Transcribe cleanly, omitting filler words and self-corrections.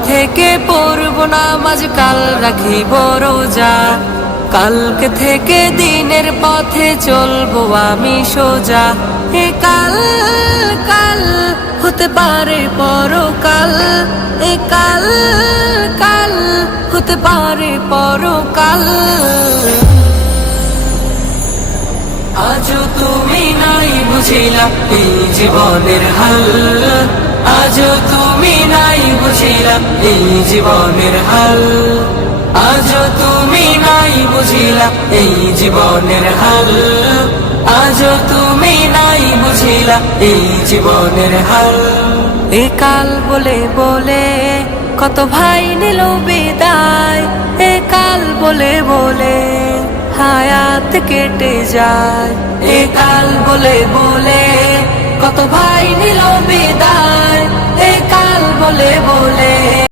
থেকে পড়ব নামাজ, কাল রাখিব রোজা। কালকে থেকে দিনের পথে চলবো আমি সোজা। এ কাল কাল হতে পারে পরকাল, এ কাল কাল হতে পারে পরকাল। আজও তুমি নাই বুঝিলা এই জীবনের হাল, আজও তুমি নাই বুঝিলা এই জীবনের হাল, আজও তুমি নাই বুঝিলা এই জীবনের হাল, আজও তুমি নাই বুঝিলা এই জীবনের হাল। এ কাল বলে বলে কত ভাই নিল বিদায়, এ কাল বলে বলে হায়াত কেটে যায়। এ কাল বলে বলে কত ভাই নিল বিদায়, এ কাল বলে বলে